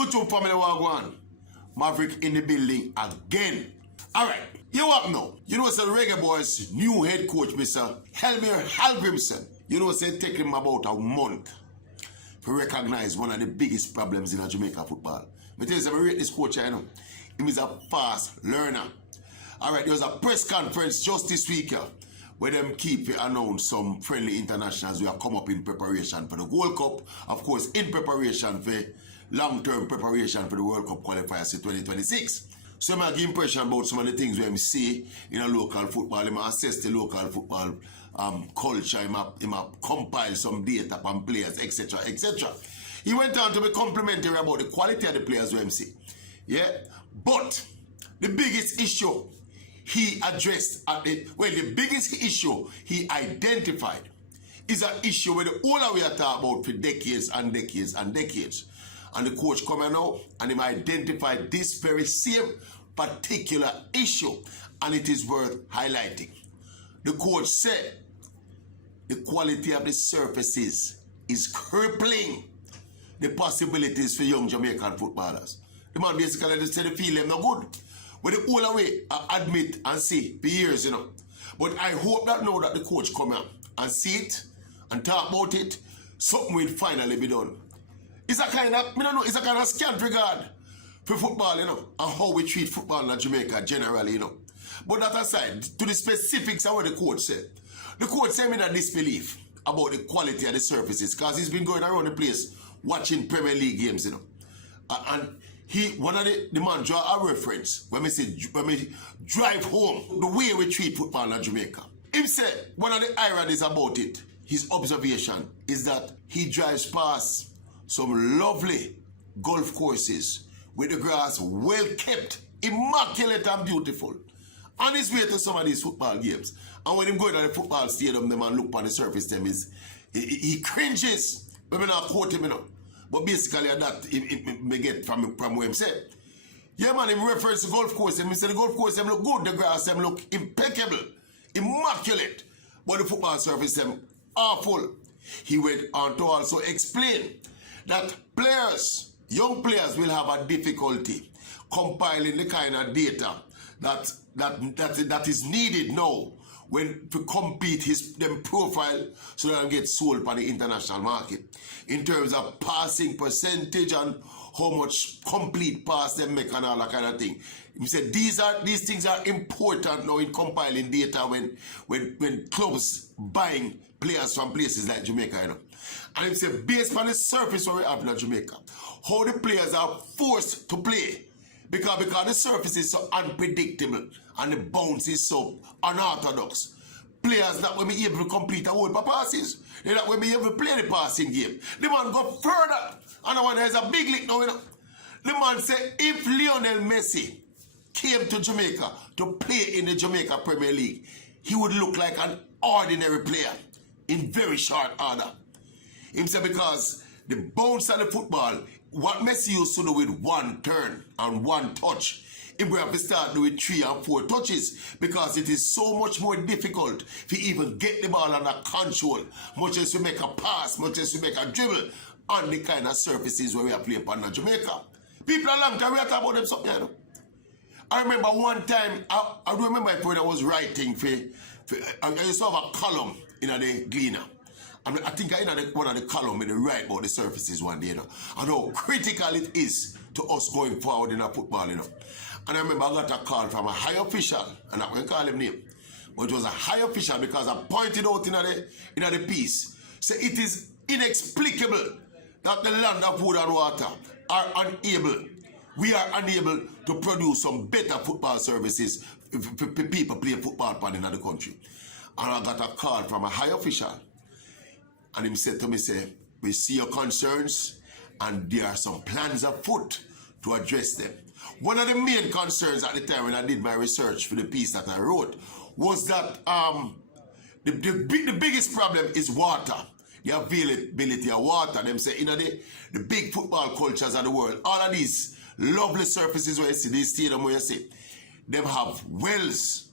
YouTube family Wagwan. Maverick in the building again. Alright, you up now? You know what's the Reggae Boys' new head coach, Mr. Hallgrimsson. You know what's it taking him about a month to recognize one of the biggest problems in Jamaica football. I tell you something, I rate this coach, you know. He is a fast learner. Alright, there was a press conference just this week where them keep announce some friendly internationals who have come up in preparation for the World Cup. Of course, in preparation for long-term preparation for the World Cup qualifiers in 2026. So I give impression about some of the things we see in a local football. I assess the local football culture. I compile some data on players, etc., etc. He went on to be complimentary about the quality of the players we see. Yeah, but the biggest issue he addressed the biggest issue he identified is an issue where the older we are talking about for decades and decades and decades. And the coach coming out and he identified this very same particular issue, and it is worth highlighting. The coach said the quality of the surfaces is crippling the possibilities for young Jamaican footballers. The man basically said they feel them no good. But the older way I admit and see for years, you know. But I hope that now that the coach come out and see it and talk about it, something will finally be done. It's a kind of, I don't know, it's a kind of scant regard for football, you know, and how we treat football in Jamaica generally, you know. But that aside, to the specifics of what the coach said. The coach said me that disbelief about the quality of the surfaces because he's been going around the place watching Premier League games, you know. And one of the man draw a reference when we drive home the way we treat football in Jamaica. He said one of the ironies about it, his observation, is that he drives past some lovely golf courses with the grass well kept, immaculate and beautiful. On his way to some of these football games. And when he go to the football stadium, the man look on the surface, them he cringes. But I not quote him, you know. But basically that me get from what he said. Yeah man, in reference to golf course, he said the golf course them look good, the grass them look impeccable, immaculate. But the football surface them awful. He went on to also explain that players, young players will have a difficulty compiling the kind of data that is needed now when to compete them profile so they can get sold by the international market in terms of passing percentage and how much complete pass they make and all that kind of thing. He said these things are important now in compiling data when clubs buying players from places like Jamaica, you know. And he said based on the surface what we have in Jamaica, how the players are forced to play because the surface is so unpredictable and the bounce is so unorthodox. Players that will be able to complete a whole passes. They not will be able to play the passing game. The man go further. And the one has a big lick now, you know. The man said if Lionel Messi came to Jamaica to play in the Jamaica Premier League, he would look like an ordinary player in very short order. He said because the bounce of the football, what Messi used to do with one turn and one touch, he will have to start doing 3 and 4 touches because it is so much more difficult to even get the ball under control, much as we make a pass, much as we make a dribble on the kind of surfaces where we are playing upon Jamaica. People a long time we are talking about them something, you know. I remember one time, I don't remember when I was writing I used to have a column in the Gleaner. I think I in one of the columns in the write about the surfaces one day, you know, and how critical it is to us going forward in our football, you know. And I remember I got a call from a high official, and I won't call him name, but it was a high official because I pointed out in the piece, so it is inexplicable that the land of wood and water we are unable to produce some better football services for people playing football in the country. And I got a call from a high official. And he said to me, we see your concerns and there are some plans afoot to address them. One of the main concerns at the time when I did my research for the piece that I wrote was that the biggest problem is water. The availability of water. Them say, you know, the big football cultures of the world, all of these lovely surfaces where you see, these stadium where you see, them have wells.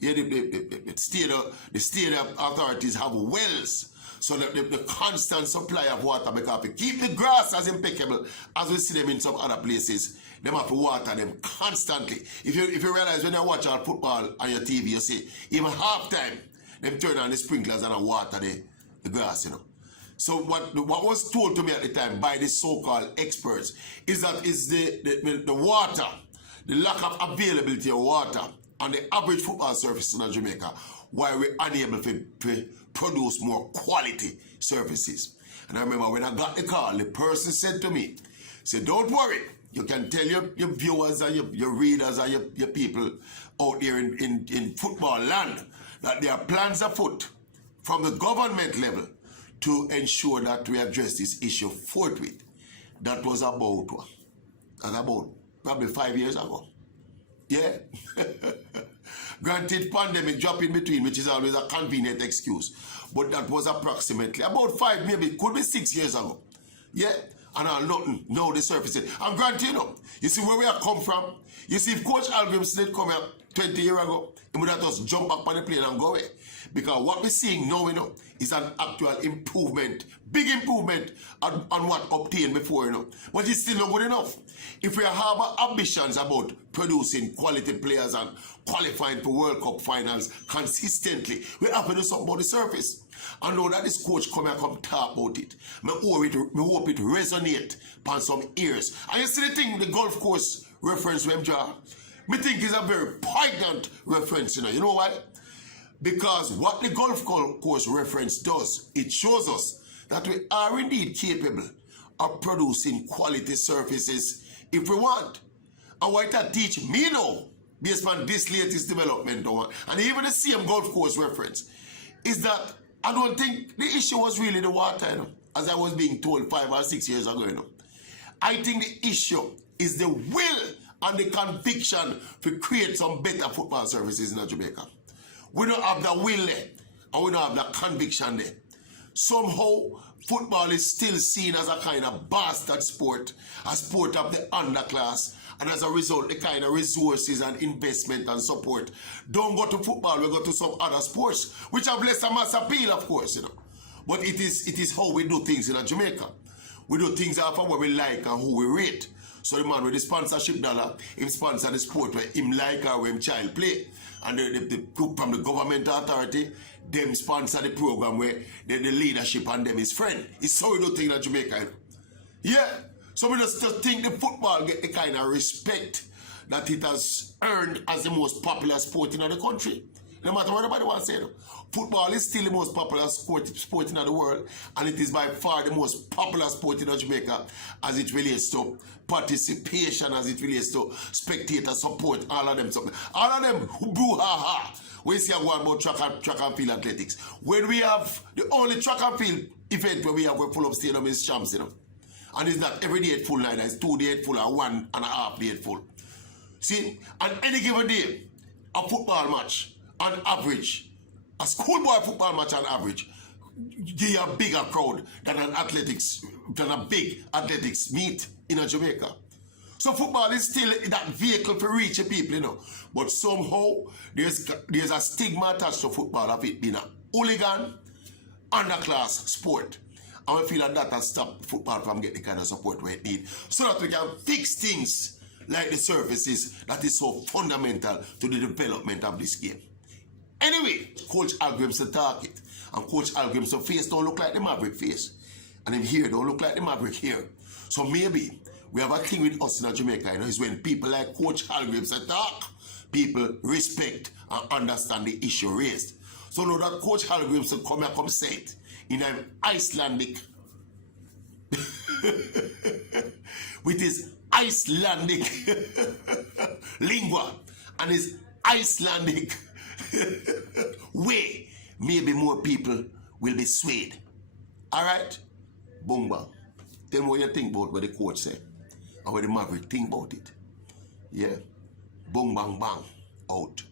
Yeah, the state authorities have wells. So that the constant supply of water, because to keep the grass as impeccable as we see them in some other places, them have to water them constantly. If you realize when you watch our football on your TV, you see, even halftime, them turn on the sprinklers and water the grass, you know. So what was told to me at the time by the so-called experts is that it's the water, the lack of availability of water on the average football surface in Jamaica, why we're unable to produce more quality services. And I remember when I got the call, the person said to me, said, don't worry, you can tell your viewers and your readers and your people out there in football land that there are plans afoot from the government level to ensure that we address this issue forthwith. That was about probably 5 years ago. Yeah. Granted, pandemic drop in between, which is always a convenient excuse. But that was approximately about 5, maybe, could be 6 years ago. Yeah. And all nothing, now the surface. And granted, you see where we have come from? You see, if Coach Hallgrimsson'S did come here 20 years ago, he would have just jump back on the plane and go away. Because what we're seeing now, is an actual improvement, big improvement on what obtained before, But it's still not good enough. If we have ambitions about producing quality players and qualifying for World Cup finals consistently, we have to do something about the surface. I know that this coach come talk about it. I hope it resonate upon some ears. And you see the thing, the golf course reference we draw, I think is a very poignant reference, You know why? Because what the golf course reference does, it shows us that we are indeed capable of producing quality surfaces if we want. And what it teach me now, based on this latest development, and even the same golf course reference, is that I don't think the issue was really the water, as I was being told 5 or 6 years ago. I think the issue is the will and the conviction to create some better football services in Jamaica. We don't have the will there, and we don't have the conviction there. Somehow, football is still seen as a kind of bastard sport, a sport of the underclass, and as a result, the kind of resources and investment and support don't go to football, we go to some other sports, which have less and mass appeal, of course, But it is how we do things in Jamaica. We do things after what we like and who we rate. So the man with the sponsorship dollar, him sponsor the sport where him like or where him child play. And the group from the government authority, them sponsor the program where the leadership and them is friend. It's so we do things in Jamaica. Yeah. So we just think the football get the kind of respect that it has earned as the most popular sport in the country. No matter what anybody wants to say. Football is still the most popular sport in the world, and it is by far the most popular sport in Jamaica as it relates to participation, as it relates to spectator support, all of them. All of them boo-ha-ha. We see one about track and field athletics. When we have the only track and field event where we have a full-up stadium is Champs, And it's not every day at full neither. It's 2 days full or 1.5 days full. See, on any given day, a football match, on average, a schoolboy football match on average, give a bigger crowd than a big athletics meet in Jamaica. So football is still that vehicle for reaching people, But somehow there's a stigma attached to football of it being a hooligan, underclass sport. And we feel that has stopped football from getting the kind of support we need, so that we can fix things like the services that is so fundamental to the development of this game. Anyway, Coach Hallgrimsson'S talk it. And Coach Hallgrimsson'S face don't look like the Maverick face. And him here don't look like the Maverick here. So maybe we have a thing with us in Jamaica, is when people like Coach Hallgrimsson'S talk, people respect and understand the issue raised. So now that Coach Hallgrimsson'S come say it in an Icelandic, with his Icelandic lingua and his Icelandic way, maybe more people will be swayed. All right? Boom, bang. Tell me what you think about what the coach say and what the Maverick think about it. Yeah? Boom, bang, bang. Out.